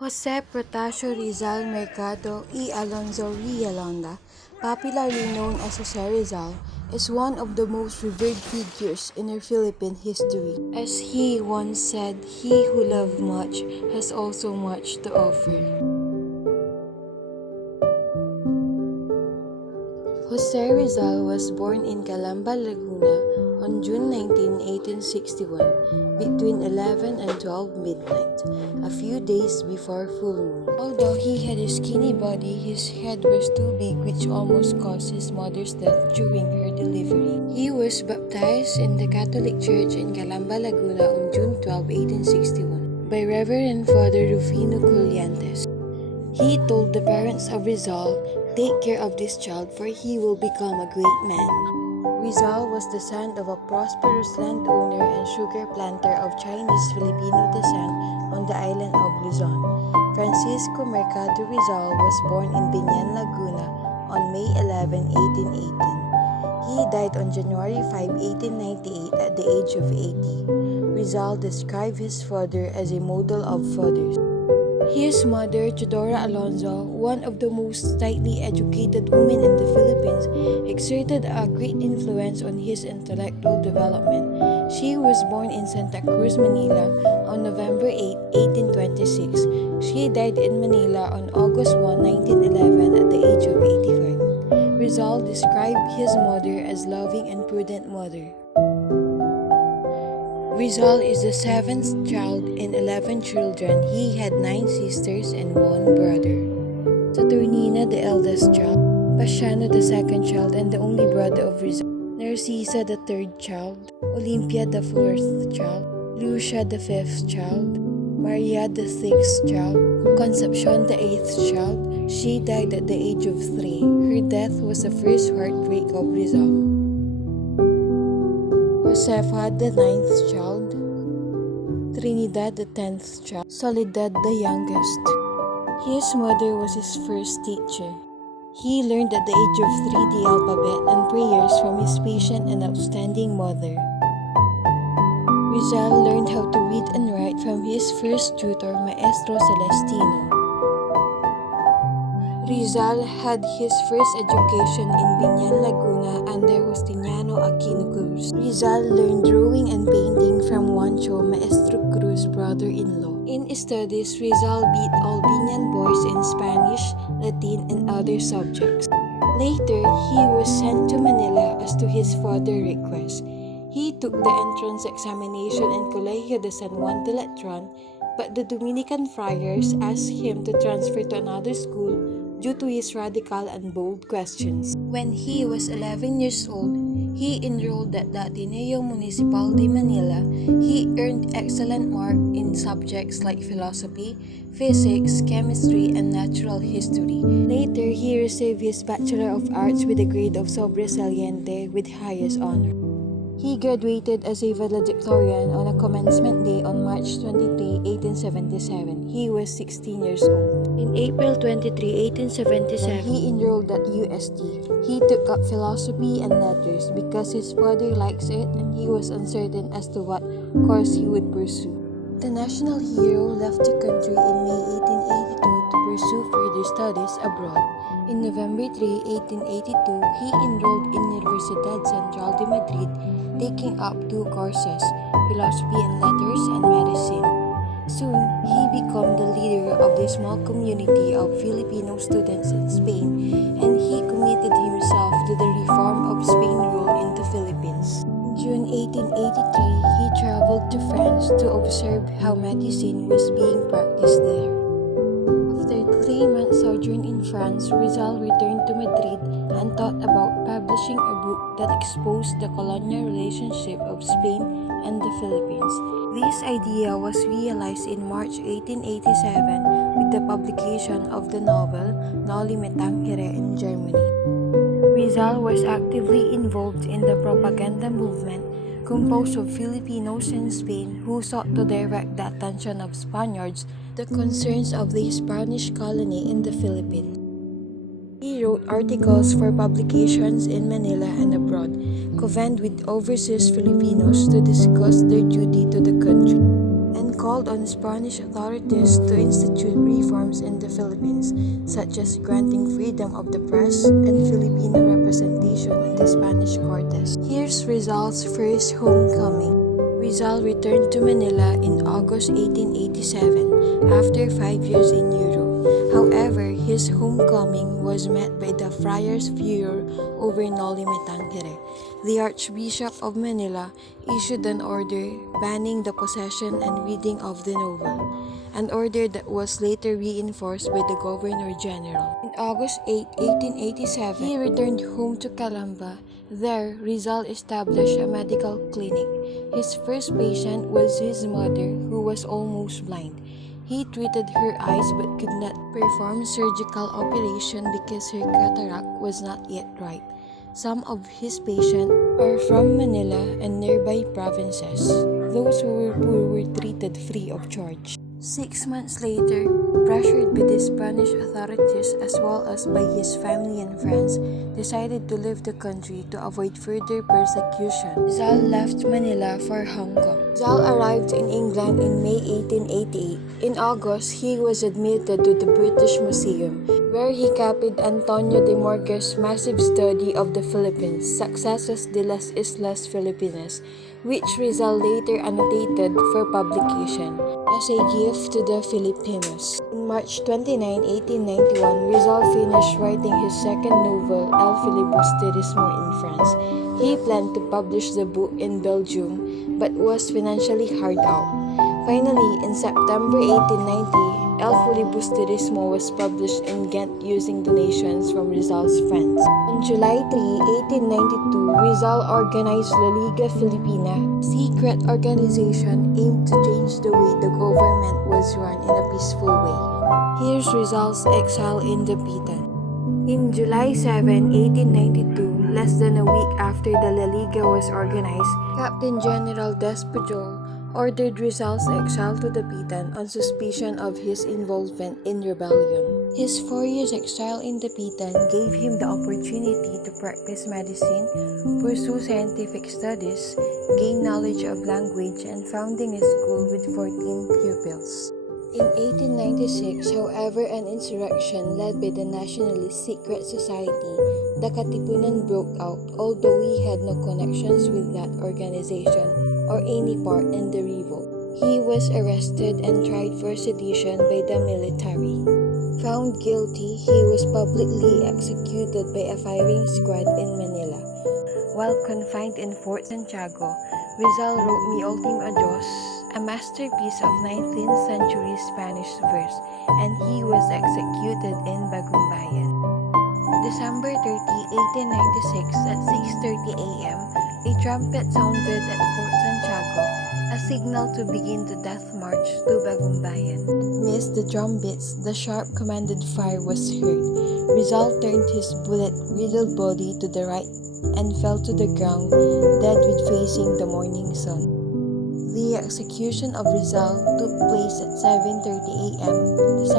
Jose Protasio Rizal Mercado y Alonzo Villalonga, popularly known as Jose Rizal, is one of the most revered figures in our Philippine history. As he once said, "He who loved much has also much to offer." Jose Rizal was born in Calamba, Laguna on June 19, 1861, between 11 and 12 midnight, a few days before full moon. Although he had a skinny body, his head was too big, which almost caused his mother's death during her delivery. He was baptized in the Catholic Church in Calamba, Laguna on June 12, 1861, by Reverend Father Rufino Colliantes. He told the parents of Rizal, "Take care of this child, for he will become a great man." Rizal was the son of a prosperous landowner and sugar planter of Chinese-Filipino descent on the island of Luzon. Francisco Mercado Rizal was born in Binyan, Laguna on May 11, 1818. He died on January 5, 1898 at the age of 80. Rizal described his father as a model of fathers. His mother, Teodora Alonzo, one of the most tightly educated women in the Philippines, exerted a great influence on his intellectual development. She was born in Santa Cruz, Manila on November 8, 1826. She died in Manila on August 1, 1911 at the age of 85. Rizal described his mother as loving and prudent mother. Rizal is the seventh child in 11 children. He had 9 sisters and 1 brother. Saturnina, the eldest child. Pasiano, the second child and the only brother of Rizal. Narcisa, the third child. Olympia, the fourth child. Lucia, the fifth child. Maria, the sixth child. Concepcion, the eighth child. She died at the age of 3. Her death was the first heartbreak of Rizal. Josefa, the ninth child. Trinidad, the 10th child. Soledad, the youngest. His mother was his first teacher. He learned at the age of 3 the alphabet and prayers from his patient and outstanding mother. Rizal learned how to read and write from his first tutor, Maestro Celestino. Rizal had his first education in Binyan, Laguna under Justiniano Aquino Cruz. Rizal learned drawing and painting from Juancho, Maestro Cruz's brother-in-law. In studies, Rizal beat all Binyan boys in Spanish, Latin, and other subjects. Later, he was sent to Manila as to his father's request. He took the entrance examination in Colegio de San Juan de Letran, but the Dominican friars asked him to transfer to another school due to his radical and bold questions. When he was 11 years old, he enrolled at the Ateneo Municipal de Manila. He earned excellent marks in subjects like philosophy, physics, chemistry, and natural history. Later, he received his Bachelor of Arts with a grade of sobresaliente with highest honor. He graduated as a valedictorian on a commencement day on March 23, 1877. He was 16 years old. In April 23, 1877, he enrolled at UST. He took up philosophy and letters because his father likes it and he was uncertain as to what course he would pursue. The national hero left the country in May 1882 to pursue further studies abroad. In November 3, 1882, he enrolled in Universidad Central de Madrid, taking up 2 courses, philosophy and letters and medicine. Soon, he became the leader of the small community of Filipino students in Spain, and he committed himself to the reform of Spain rule in the Philippines. In June 1883, he traveled to France to observe how medicine was being practiced there. After 3 months sojourn in France, Rizal returned to Madrid and thought about publishing a book that exposed the colonial relationship of Spain and the Philippines. This idea was realized in March 1887 with the publication of the novel Noli Me Tangere in Germany. Rizal was actively involved in the propaganda movement composed of Filipinos in Spain who sought to direct the attention of Spaniards to the concerns of the Spanish colony in the Philippines. He wrote articles for publications in Manila and abroad, convened with overseas Filipinos to discuss their duty to the country, and called on Spanish authorities to institute reforms in the Philippines, such as granting freedom of the press and Filipino representation in the Spanish Cortes. Here's Rizal's first homecoming. Rizal returned to Manila in August 1887 after 5 years in Europe. However, his homecoming was met by the friars' furor over Noli Me Tangere. The Archbishop of Manila issued an order banning the possession and reading of the novel, an order that was later reinforced by the Governor General. On August 8, 1887, he returned home to Calamba. There, Rizal established a medical clinic. His first patient was his mother, who was almost blind. He treated her eyes but could not perform surgical operation because her cataract was not yet ripe. Some of his patients are from Manila and nearby provinces. Those who were poor were treated free of charge. 6 months later, pressured by the Spanish authorities as well as by his family and friends, decided to leave the country to avoid further persecution. Rizal left Manila for Hong Kong. Rizal arrived in England in May 1888. In August, he was admitted to the British Museum, where he copied Antonio de Morga's massive study of the Philippines, Sucesos de las Islas Filipinas, which Rizal later annotated for publication as a gift to the Filipinos. On March 29, 1891, Rizal finished writing his second novel, El Filibusterismo in France. He planned to publish the book in Belgium, but was financially hard out. Finally, in September 1890, El Filibusterismo was published in Ghent using donations from Rizal's friends. On July 3, 1892, Rizal organized La Liga Filipina, a secret organization aimed to change the way the government was run in a peaceful way. Here's Rizal's exile in Dapitan. In July 7, 1892, less than a week after the La Liga was organized, Captain General Despujol ordered Rizal's exile to Dapitan on suspicion of his involvement in rebellion. His 4 years exile in Dapitan gave him the opportunity to practice medicine, pursue scientific studies, gain knowledge of language, and founding a school with 14 pupils. In 1896, however, an insurrection led by the Nationalist Secret Society, the Katipunan, broke out, although he had no connections with that organization or any part in the revolt. He was arrested and tried for sedition by the military. Found guilty, he was publicly executed by a firing squad in Manila. While confined in Fort Santiago, Rizal wrote Mi Ultimo Adios, a masterpiece of 19th century Spanish verse, and he was executed in Bagumbayan. December 30, 1896 at 6:30 a.m., a trumpet sounded at Fort Santiago, a signal to begin the death march to Bagumbayan. Amidst the drum beats, the sharp commanded fire was heard. Rizal turned his bullet-riddled body to the right and fell to the ground, dead with facing the morning sun. The execution of Rizal took place at 7:30 a.m. the